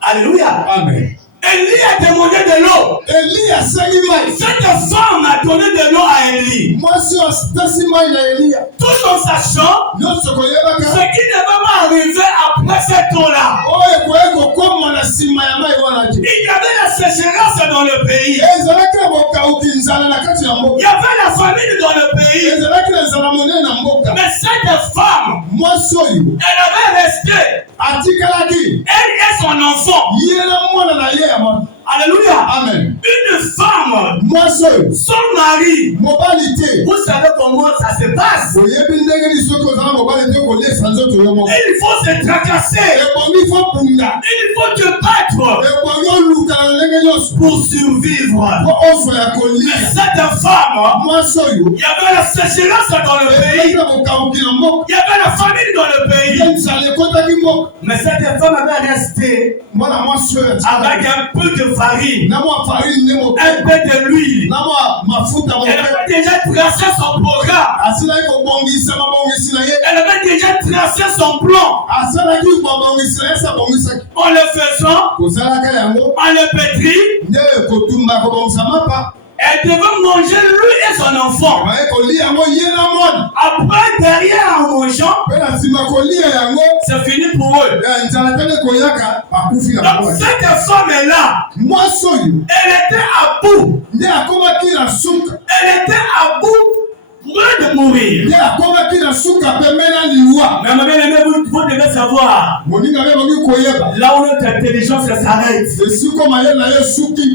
Alléluia. Amen. Élie a demandé de l'eau. Cette femme a donné de l'eau à Élie. Tout en sachant ce qui ne va pas arriver après cette eau-là. Il y avait la sécheresse dans le pays. Il y avait la famine dans le pays. Mais cette femme, elle avait resté. Elle et son enfant. Alléluia. Amen. Une femme, son mari. Vous savez comment ça se passe. Il faut se tracasser. Il faut te battre pour survivre. Mais cette femme, il y avait la sécheresse dans le pays. Il y avait la famine dans le pays. Mais cette femme avait resté avec un peu de farine, un peu de l'huile. Elle avait déjà tracé son programme. Elle avait déjà tracé son plan. En le faisant, en le pétrit, elle devait manger lui et son enfant. Après, derrière en mangeant, c'est fini pour eux. Donc cette femme-là, elle était à bout. Elle était à bout. De mourir. Mais ma bien-aimée, vous devez savoir. Là où notre intelligence s'arrête.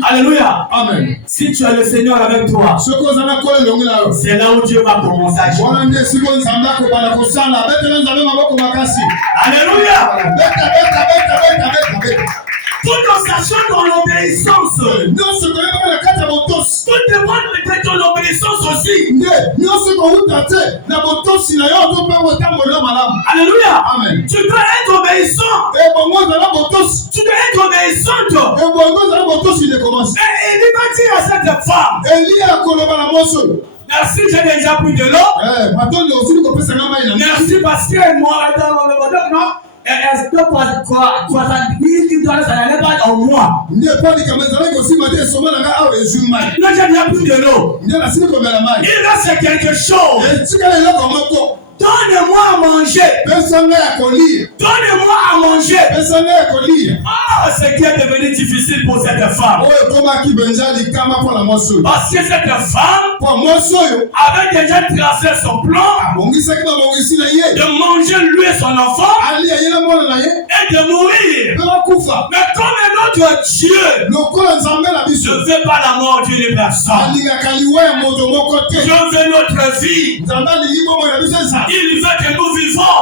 Alléluia. Amen. Si tu as le Seigneur avec toi, c'est là où Dieu va commencer à agir. Alléluia. Tout en sachant dans l'obéissance. Tout demande peut-être ton obéissance aussi. Alléluia. Amen. Tu dois être obéissant. Tu dois être obéissante. Et il va dire à cette femme, merci, j'ai déjà pris de l'eau. Merci parce que moi, est-ce que quoi, ça n'allait pas en moi. Non, j'ai déjà pris de l'eau. Il reste quelque chose. Donne-moi à manger. Donne-moi à manger. Ce qui est devenu difficile pour cette femme. Parce que cette femme avait déjà tracé son plan de manger lui et son enfant et de mourir. Mais comme notre Dieu ne veut pas la mort d'une personne, Dieu veut notre vie. Il veut que nous vivons.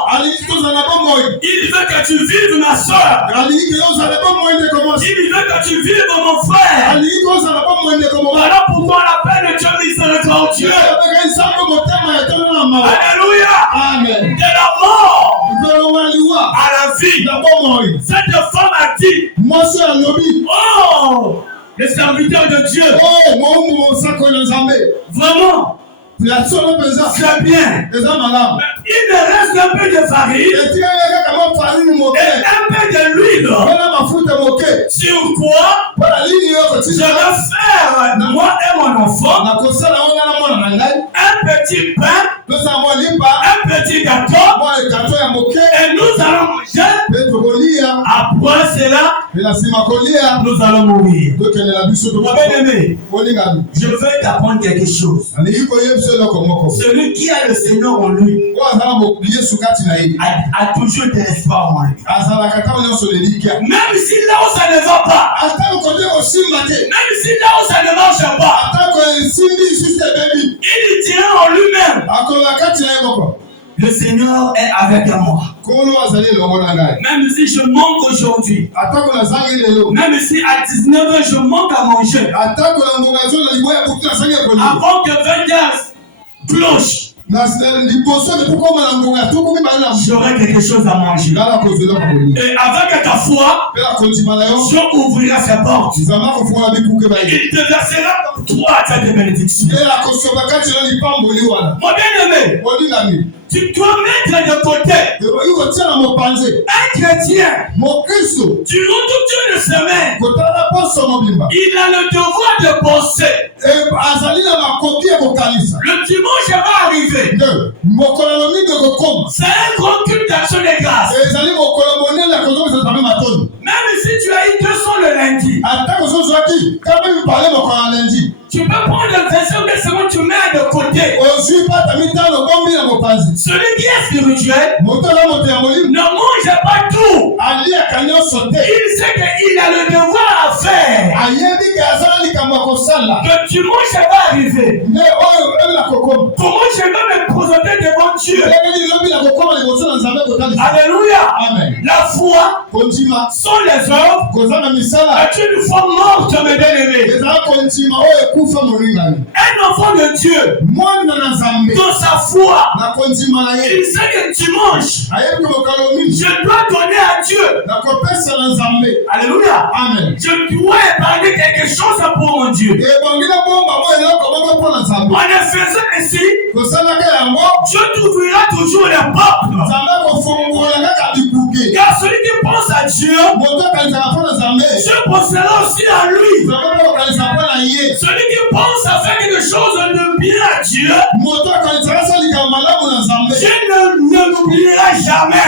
Il veut que tu vives, ma soeur. Il veut que tu vives, mon frère. Voilà pourquoi la paix de Dieu miséricordieux. Alléluia. Amen. De la mort à la vie. Cette femme a dit, oh, le serviteur de Dieu. Vraiment. C'est bien. Il me reste un peu de farine et un peu de l'huile. Sur quoi je vais faire, moi et mon enfant, un petit pain, un petit gâteau, et nous allons manger. Après cela, nous allons mourir. Mon bien-aimé, je veux t'apprendre quelque chose. Celui qui a le Seigneur en lui a toujours de l'espoir en lui. Même si là où ça ne va pas, même si là où ça ne marche pas, il tient en lui-même. Le Seigneur est avec moi. Même si je manque aujourd'hui, même si à 19h je manque à manger, avant que 20h cloche, j'aurai quelque chose à manger. Et avec ta foi, Dieu ouvrira ses portes. Il te versera dans toi ta bénédiction. Mon bien-aimé, Tu dois mettre de côté. Un chrétien, durant toute une semaine, il a le devoir de penser. Le dimanche va arriver. C'est un grand culte d'action de grâce. Même si tu as eu 200 le lundi, tu peux prendre le verset mais seulement tu mets de côté. Celui qui est spirituel ne mange pas tout. Il sait qu'il a le devoir à faire. Le dimanche va arriver. Comment je vais me présenter devant Dieu? Alléluia. Amen. La foi sans les œuvres est une foi morte, mes bien-aimés. Un enfant de Dieu, dans sa foi, il sait que dimanche, je dois donner à Dieu. Alléluia. Amen. Je dois épargner quelque chose pour mon Dieu. En le faisant ainsi, Dieu t'ouvrira toujours les portes. Car celui qui pense à Dieu, Dieu pensera aussi à lui. Celui qui pense à faire quelque chose de bien à Dieu, Dieu ne l'oubliera jamais.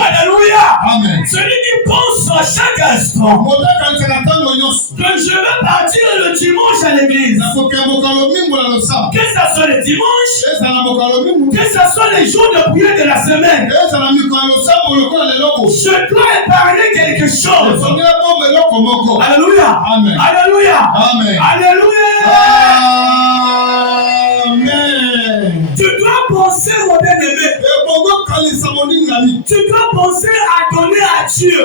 Alléluia. Amen. Celui qui pense à chaque instant que je vais partir le dimanche à l'église, que ce soit le dimanche, que ce soit les jours de prière de la semaine, je dois épargner quelque chose. Alléluia. Amen. Alléluia. Amen. Alléluia. Amen. Tu dois penser au bien-aimé. Tu dois penser à donner à Dieu.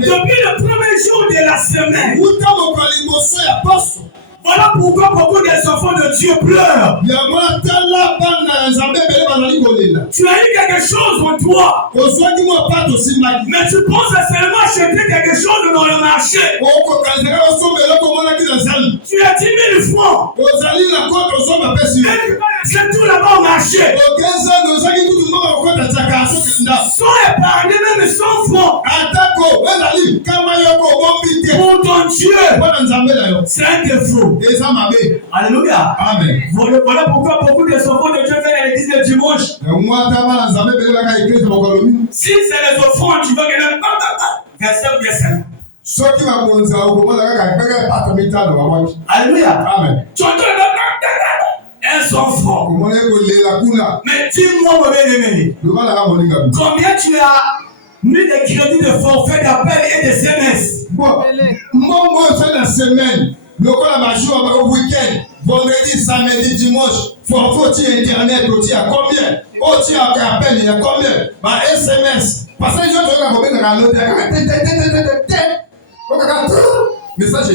Depuis le premier jour de la semaine. Voilà pourquoi beaucoup des enfants de Dieu pleurent. Tu as eu quelque chose en toi. Mais tu penses seulement acheter quelque chose dans le marché. Tu as 10 000 francs. C'est tout là-bas au marché. Sans épargner même 100 francs. Pour ton Dieu. C'est un défaut. Alléluia. Amen. Voilà pourquoi beaucoup de enfants de Dieu viennent à l'église le dimanche. Si c'est les offrandes, tu veux que le verset ou verset. Alléluia. Amen. Tu entends un enfant. Mais dis-moi, mon bien-aimé, combien tu as mis des crédits de forfait d'appel et de SMS? Moi, c'est la semaine. Le jour au week-end, vendredi, samedi, dimanche, faut internet, tu as combien? Tu as appel, il y a combien? SMS. Parce que je dois combien de message.